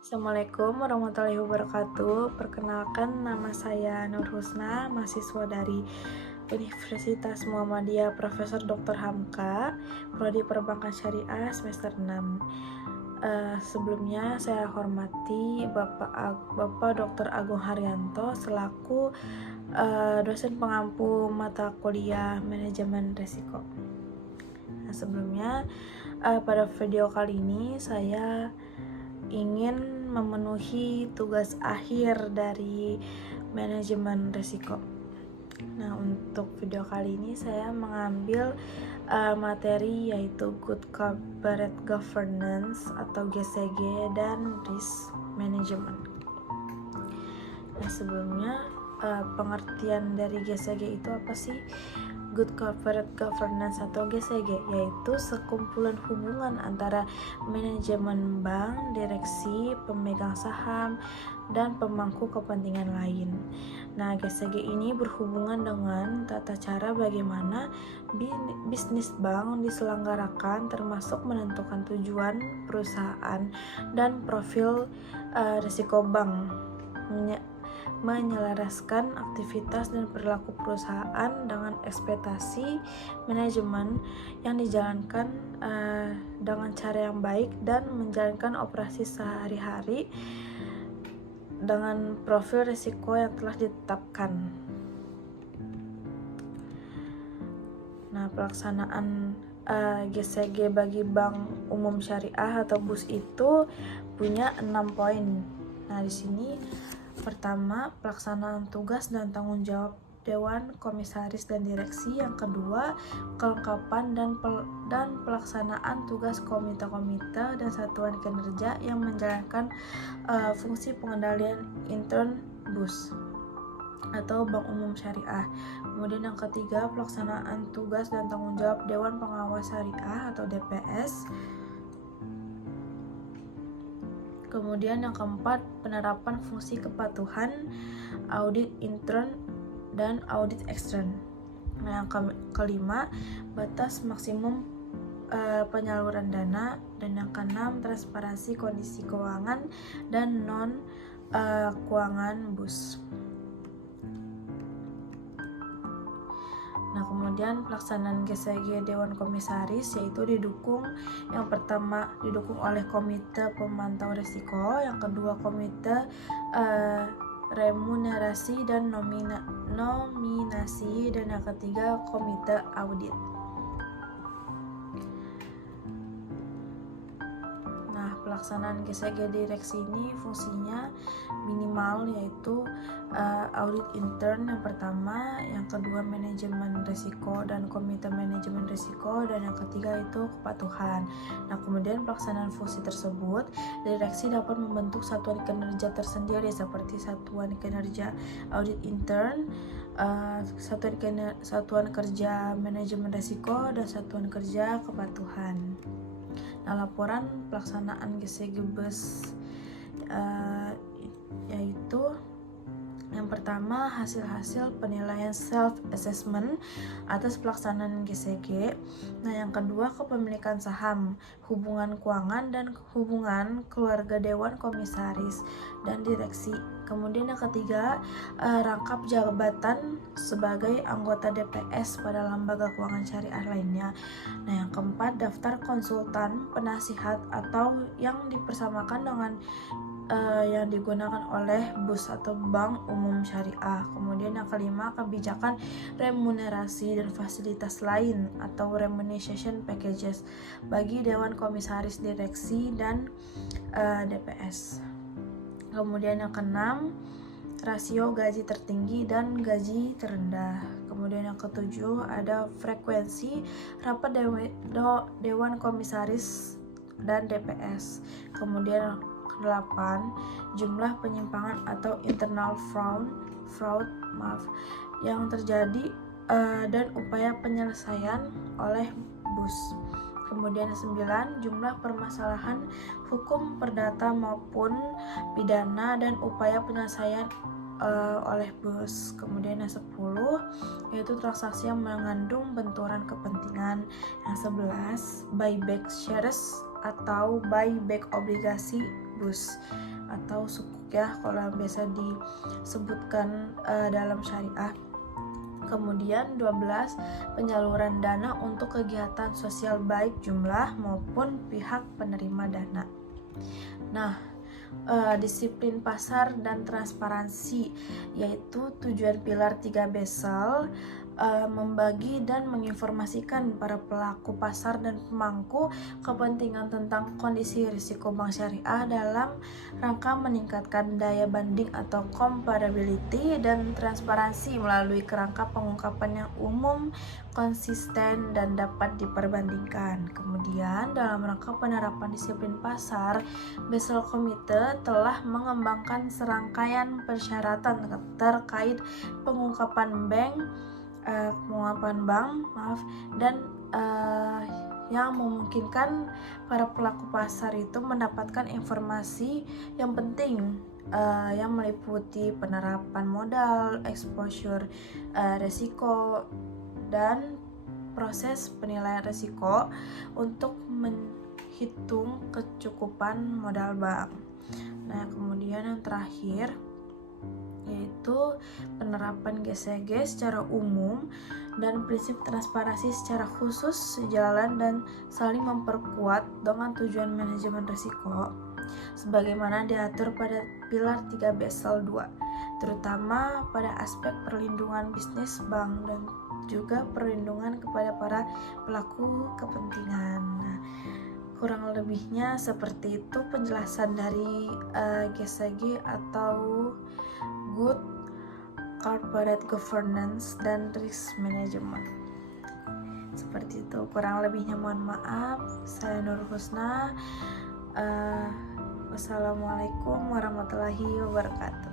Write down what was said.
Assalamualaikum warahmatullahi wabarakatuh. Perkenalkan, nama saya Nur Husna, mahasiswa dari Universitas Muhammadiyah Profesor Dr. Hamka, Prodi Perbankan Syariah semester 6. Sebelumnya saya hormati Bapak Dr. Agung Haryanto selaku dosen pengampu mata kuliah manajemen risiko. Sebelumnya pada video kali ini saya ingin memenuhi tugas akhir dari manajemen risiko. Nah, untuk video kali ini saya mengambil materi yaitu Good Corporate Governance atau GCG dan Risk Management. Nah, sebelumnya pengertian dari GCG itu apa sih? Good Corporate Governance atau GCG yaitu sekumpulan hubungan antara manajemen bank, direksi, pemegang saham, dan pemangku kepentingan lain. Nah, GCG ini berhubungan dengan tata cara bagaimana bisnis bank diselenggarakan, termasuk menentukan tujuan perusahaan dan profil risiko bank, menyelaraskan aktivitas dan perilaku perusahaan dengan ekspektasi manajemen yang dijalankan dengan cara yang baik dan menjalankan operasi sehari-hari dengan profil risiko yang telah ditetapkan. Nah, pelaksanaan GCG bagi Bank Umum Syariah atau BUS itu punya 6 poin. Nah, di sini pertama, pelaksanaan tugas dan tanggung jawab Dewan Komisaris dan Direksi. Yang kedua, kelengkapan dan pelaksanaan tugas komite-komite dan satuan kinerja yang menjalankan fungsi pengendalian intern BUS atau Bank Umum Syariah. Kemudian yang ketiga, pelaksanaan tugas dan tanggung jawab Dewan Pengawas Syariah atau DPS. Kemudian yang keempat, penerapan fungsi kepatuhan, audit intern dan audit ekstern. Nah, yang kelima, batas maksimum penyaluran dana. Dan yang keenam, transparansi kondisi keuangan dan non keuangan BUS. Nah, kemudian pelaksanaan GCG Dewan Komisaris yaitu yang pertama didukung oleh Komite Pemantau Risiko, yang kedua Komite Remunerasi dan Nominasi, dan yang ketiga Komite Audit. Pelaksanaan GCG direksi ini fungsinya minimal yaitu audit intern yang pertama, yang kedua manajemen risiko dan komite manajemen risiko, dan yang ketiga itu kepatuhan. Nah, kemudian pelaksanaan fungsi tersebut, direksi dapat membentuk satuan kinerja tersendiri seperti satuan kinerja audit intern, satuan kerja manajemen risiko, dan satuan kerja kepatuhan. Nah, laporan pelaksanaan GCG BUS yaitu yang pertama, hasil-hasil penilaian self-assessment atas pelaksanaan GCG. Nah, yang kedua, kepemilikan saham, hubungan keuangan, dan hubungan keluarga Dewan Komisaris dan Direksi. Kemudian yang ketiga, rangkap jabatan sebagai anggota DPS pada lembaga keuangan syariah lainnya. Nah, yang keempat, daftar konsultan penasihat atau yang dipersamakan dengan yang digunakan oleh BUS atau Bank Umum Syariah. Kemudian yang kelima, kebijakan remunerasi dan fasilitas lain atau remuneration packages bagi Dewan Komisaris Direksi dan DPS. Kemudian yang keenam, rasio gaji tertinggi dan gaji terendah. Kemudian yang ketujuh, ada frekuensi rapat Dewan Komisaris dan DPS. Kemudian 8, jumlah penyimpangan atau internal fraud yang terjadi dan upaya penyelesaian oleh BUS. Kemudian 9, jumlah permasalahan hukum perdata maupun pidana dan upaya penyelesaian oleh BUS. Kemudian yang 10, yaitu transaksi yang mengandung benturan kepentingan. Yang 11, buyback shares atau buyback obligasi ribus atau sukuk ya kalau yang biasa disebutkan dalam syariah. Kemudian 12, penyaluran dana untuk kegiatan sosial baik jumlah maupun pihak penerima dana. Nah, disiplin pasar dan transparansi, yaitu tujuan pilar 3 Basel, membagi dan menginformasikan para pelaku pasar dan pemangku kepentingan tentang kondisi risiko bank syariah dalam rangka meningkatkan daya banding atau comparability dan transparansi melalui kerangka pengungkapan yang umum, konsisten, dan dapat diperbandingkan. Kemudian dalam rangka penerapan disiplin pasar, Basel Committee telah mengembangkan serangkaian persyaratan terkait pengungkapan bank dan yang memungkinkan para pelaku pasar itu mendapatkan informasi yang penting yang meliputi penerapan modal, exposure resiko, dan proses penilaian risiko untuk menghitung kecukupan modal bank. Nah, kemudian yang terakhir yaitu penerapan GCG secara umum dan prinsip transparansi secara khusus sejalan dan saling memperkuat dengan tujuan manajemen risiko sebagaimana diatur pada pilar 3 Basel II, terutama pada aspek perlindungan bisnis bank dan juga perlindungan kepada para pelaku kepentingan. Nah, kurang lebihnya seperti itu penjelasan dari GCG atau Good Corporate Governance dan Risk Management. Seperti itu, kurang lebihnya mohon maaf. Saya Nur Husna. Wassalamualaikum warahmatullahi wabarakatuh.